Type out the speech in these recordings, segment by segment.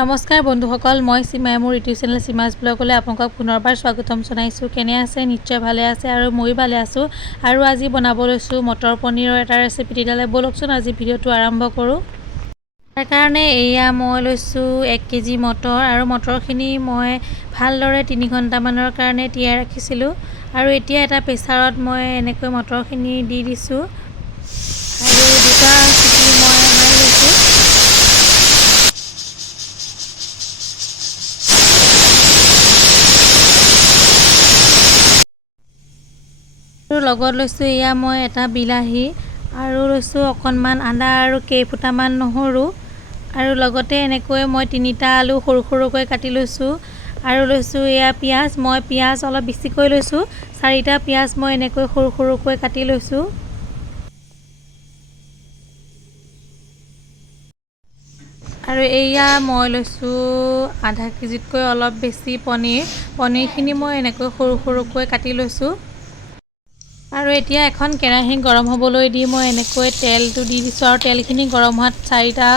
নমস্কাৰ বন্ধুসকল, মই সীমা মোৰ ইউটিউব চেনেল সীমাজ ব্লগলৈ আপোনালোকক পুনৰবাৰ স্বাগতম জনাইছোঁ। কেনে আছে? নিশ্চয় ভালে আছে আৰু ময়ো ভালে আছোঁ। আৰু আজি বনাব লৈছোঁ মটৰ পনীৰৰ এটা ৰেচিপি। তেতিয়াহ'লে ব'লকচোন আজি ভিডিঅ'টো আৰম্ভ কৰোঁ। তাৰ কাৰণে এয়া মই লৈছোঁ 1 কেজি মটৰ আৰু মটৰখিনি মই ভালদৰে 3 ঘণ্টামানৰ কাৰণে তিয়াই ৰাখিছিলোঁ। আৰু এতিয়া এটা প্ৰেছাৰত মই এনেকৈ মটৰখিনি দি দিছোঁ আৰু দুটা চিটি মই মাৰি লৈছোঁ। আৰু লগত লৈছোঁ এয়া মই এটা বিলাহী আৰু লৈছোঁ অকণমান আদা আৰু কেইফুটামান নহৰু আৰু লগতে এনেকৈ মই 3টা আলু সৰু সৰুকৈ কাটি লৈছোঁ আৰু লৈছোঁ এয়া পিঁয়াজ। মই পিঁয়াজ অলপ বেছিকৈ লৈছোঁ, 4টা পিঁয়াজ মই এনেকৈ সৰু সৰুকৈ কাটি লৈছোঁ। আৰু এয়া মই লৈছোঁ আধা কেজিতকৈ অলপ বেছি পনীৰখিনি মই এনেকৈ সৰু সৰুকৈ কাটি লৈছোঁ। আৰু এতিয়া এখন কেৰাহী গৰম হ'বলৈ দি মই এনেকৈ তেলটো দি দিছোঁ আৰু তেলখিনি গৰম হোৱাত 4টা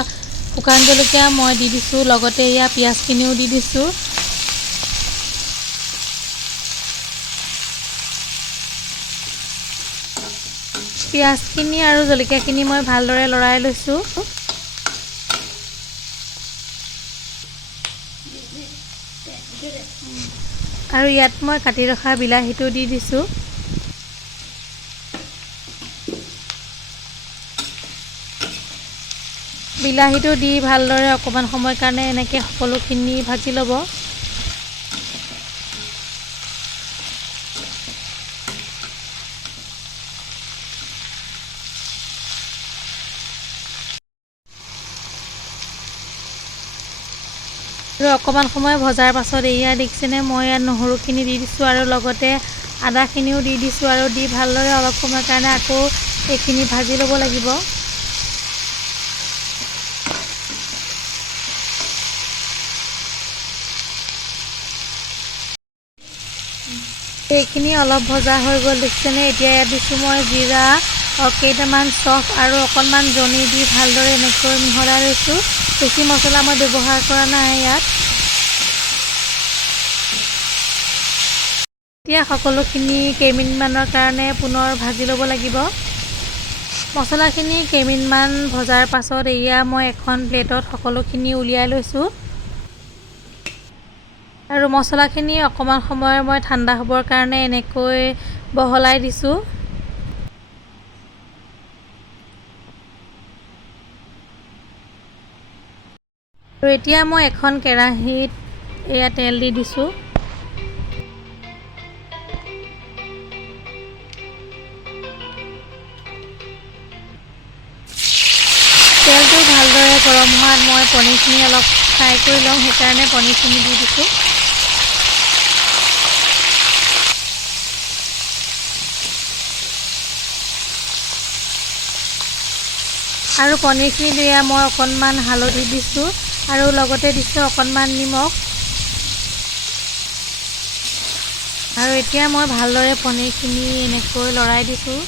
শুকান জলকীয়া মই দি দিছোঁ, লগতে এয়া পিঁয়াজখিনিও দি দিছোঁ। পিঁয়াজখিনি আৰু জলকীয়াখিনি মই ভালদৰে লৰাই লৈছোঁ। আৰু ইয়াত মই কাটি ৰখা বিলাহীটো দি দিছোঁ। বিলাহীটো দি ভালদৰে অকণমান সময়ৰ কাৰণে এনেকৈ সকলোখিনি ভাজি ল'ব। আৰু অকণমান সময় ভজাৰ পাছত এয়া দেখিছেনে, মই ইয়াত নহৰুখিনি দি দিছোঁ আৰু লগতে আদাখিনিও দি দিছোঁ আৰু দি ভালদৰে অলপ সময়ৰ কাৰণে আকৌ এইখিনি ভাজি ল'ব লাগিব। এইখিনি অলপ ভজা হৈ গ'ল দেখিছেনে। এতিয়া ইয়াত দিছোঁ মই জিৰা, কেইটামান চফ আৰু অকণমান জনি দি ভালদৰে এনেকৈ মিহলাই লৈছোঁ। বেছি মছলা মই ব্যৱহাৰ কৰা নাই ইয়াত। এতিয়া সকলোখিনি কেইমিনিটমানৰ কাৰণে পুনৰ ভাজি ল'ব লাগিব। মছলাখিনি কেইমিনিটমান ভজাৰ পাছত এয়া মই এখন প্লেটত সকলোখিনি উলিয়াই লৈছোঁ। আৰু মছলাখিনি অকণমান সময় মই ঠাণ্ডা হ'বৰ কাৰণে এনেকৈ বহলাই দিছোঁ। আৰু এতিয়া মই এখন কেৰাহীত এয়া তেল দি দিছোঁ। তেলটো ভালদৰে গৰম হোৱাত মই পনীৰখিনি অলপ ফ্ৰাই কৰি লওঁ, সেইকাৰণে পনীৰখিনি দি দিছোঁ। আৰু পনীৰখিনি দিয়া মই অকণমান হালধি দিছোঁ আৰু লগতে দিছোঁ অকণমান নিমখ। আৰু এতিয়া মই ভালদৰে পনীৰখিনি এনেকৈ লৰাই দিছোঁ।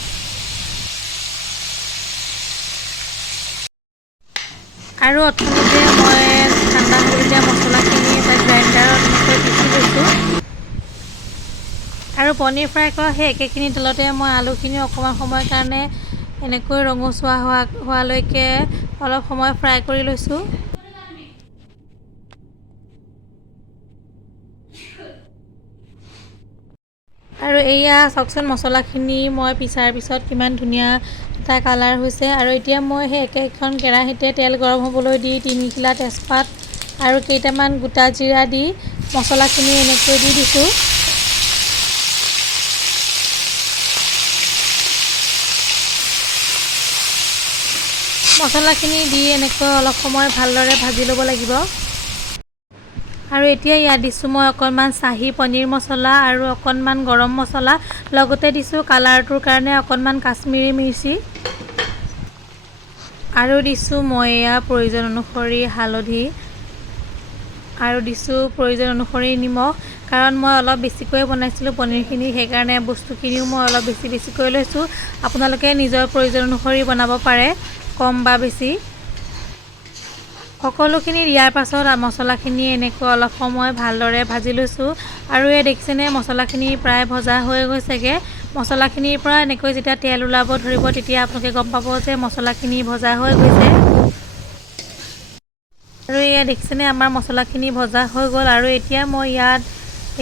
আৰু অথনিতে মই ঠাণ্ডা হ'বলৈ দিয়া মছলাখিনি এটা গ্ৰাইণ্ডাৰত এনেকৈ পিচি লৈছোঁ। আৰু পনীৰ ফ্ৰাই কৰা সেই একেখিনি তেলতে মই আলুখিনি অকণমান সময়ৰ কাৰণে এনেকৈ ৰঙচুৱা হোৱালৈকে অলপ সময় ফ্ৰাই কৰি লৈছোঁ। আৰু এয়া চাওকচোন, মছলাখিনি মই পিছাৰ পিছত কিমান ধুনীয়া এটা কালাৰ হৈছে। আৰু এতিয়া মই সেই একেখন কেৰাহীতে তেল গৰম হ'বলৈ দি 3 তেজপাত আৰু কেইটামান গোটা জিৰা দি মছলাখিনি এনেকৈ দি দিছোঁ। মছলাখিনি দি এনেকৈ অলপ সময় ভালদৰে ভাজি ল'ব লাগিব। আৰু এতিয়া ইয়াত দিছোঁ মই অকণমান চাহী পনীৰ মছলা আৰু অকণমান গৰম মছলা, লগতে দিছোঁ কালাৰটোৰ কাৰণে অকণমান কাশ্মীৰী মিৰ্চি আৰু দিছোঁ মই এয়া প্ৰয়োজন অনুসৰি হালধি আৰু দিছোঁ প্ৰয়োজন অনুসৰি নিমখ। কাৰণ মই অলপ বেছিকৈ বনাইছিলোঁ পনীৰখিনি, সেইকাৰণে বস্তুখিনিও মই অলপ বেছিকৈ লৈছোঁ। আপোনালোকে নিজৰ প্ৰয়োজন অনুসৰি বনাব পাৰে, কম বা বেছি। সকলোখিনি দিয়াৰ পাছত মছলাখিনি এনেকৈ অলপ সময় ভালদৰে ভাজি লৈছোঁ আৰু এই দেখিছেনে মছলাখিনি প্ৰায় ভজা হৈ গৈছেগৈ। মছলাখিনিৰ পৰা এনেকৈ যেতিয়া তেল ওলাব ধৰিব তেতিয়া আপোনালোকে গম পাব যে মছলাখিনি ভজা হৈ গৈছে। আৰু এয়া দেখিছেনে আমাৰ মছলাখিনি ভজা হৈ গ'ল আৰু এতিয়া মই ইয়াত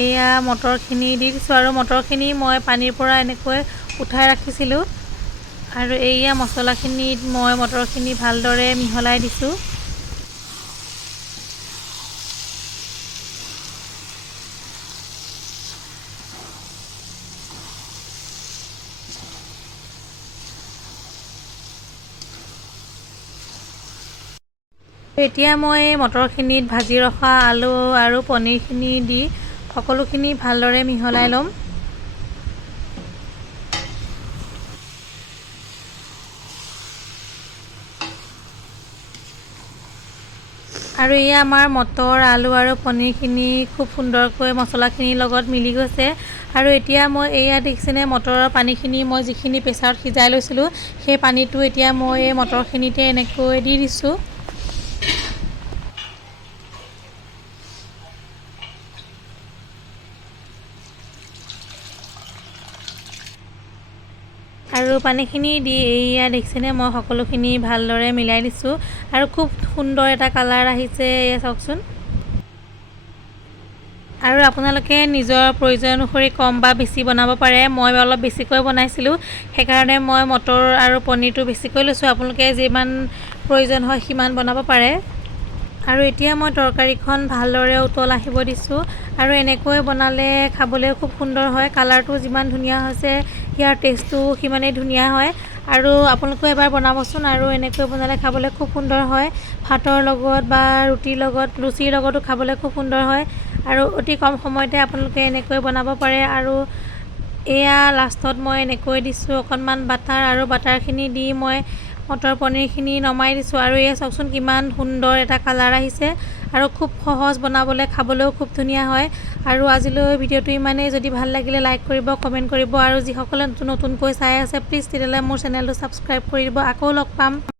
এয়া মটৰখিনি দি দিছোঁ আৰু মটৰখিনি মই পানীৰ পৰা এনেকৈ উঠাই ৰাখিছিলোঁ আৰু এয়া মছলাখিনিত মই মটৰখিনি ভালদৰে মিহলাই দিছোঁ। এতিয়া মই মটৰখিনিত ভাজি ৰখা আলু আৰু পনীৰখিনি দি সকলোখিনি ভালদৰে মিহলাই ল'ম। আৰু এয়া আমাৰ মটৰ আলু আৰু পনীৰখিনি খুব সুন্দৰকৈ মছলাখিনিৰ লগত মিলি গৈছে আৰু এতিয়া মই এয়া দেখিছেনে মটৰৰ পানীখিনি মই যিখিনি প্ৰেছাৰত সিজাই লৈছিলোঁ সেই পানীটো এতিয়া মই এই মটৰখিনিতে এনেকৈ দি দিছোঁ। আৰু পানীখিনি দি এয়া দেখিছেনে মই সকলোখিনি ভালদৰে মিলাই দিছোঁ আৰু খুব সুন্দৰ এটা কালাৰ আহিছে এয়া চাওকচোন। আৰু আপোনালোকে নিজৰ প্ৰয়োজন অনুসৰি কম বা বেছি বনাব পাৰে। মই অলপ বেছিকৈ বনাইছিলোঁ সেইকাৰণে মই মটৰ আৰু পনীৰটো বেছিকৈ লৈছোঁ। আপোনালোকে যিমান প্ৰয়োজন হয় সিমান বনাব পাৰে। আৰু এতিয়া মই তৰকাৰীখন ভালদৰে উতল আহিব দিছোঁ আৰু এনেকৈ বনালে খাবলৈ খুব সুন্দৰ হয়। কালাৰটো যিমান ধুনীয়া হৈছে ইয়াৰ টেষ্টটো সিমানেই ধুনীয়া হয় আৰু আপোনালোকেও এবাৰ বনাবচোন আৰু এনেকৈ বনালে খাবলৈ খুব সুন্দৰ হয়। ভাতৰ লগত বা ৰুটিৰ লগত লুচিৰ লগতো খাবলৈ খুব সুন্দৰ হয় আৰু অতি কম সময়তে আপোনালোকে এনেকৈ বনাব পাৰে। আৰু এয়া লাষ্টত মই এনেকৈ দিছোঁ অকণমান বাটাৰ আৰু বাটাৰখিনি দি মই মটৰ পনীৰখিনি নমাই দিছোঁ আৰু এয়া চাওকচোন কিমান সুন্দৰ এটা কালাৰ আহিছে আৰু খুব সহজ বনাবলৈ, খাবলৈও খুব ধুনীয়া হয়। আৰু আজিলৈ ভিডিঅ'টো ইমানেই। যদি ভাল লাগিলে লাইক কৰিব, কমেণ্ট কৰিব আৰু যিসকলে নতুনকৈ চাই আছে প্লিজ তেতিয়াহ'লে মোৰ চেনেলটো ছাবস্ক্ৰাইব কৰি দিব। আকৌ লগ পাম।